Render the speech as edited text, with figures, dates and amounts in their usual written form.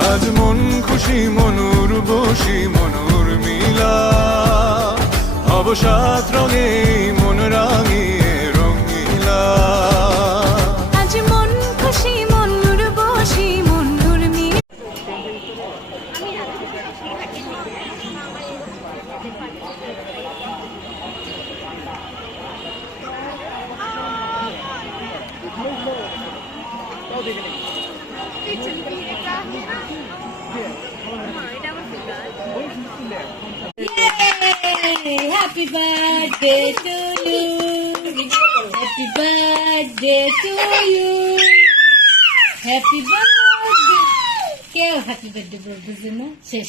আজ মন খুশি মনুর বসি মনুর মিলা অবসাদ রঙে মন রাঙিয়ে রঙিলা আজ মন খুশি মনুর বসি মনুর মিলা Yay! Happy birthday to you. Happy birthday to you. Happy birthday. কেউ হ্যাপি বার্থডে বলতেছে না শেষ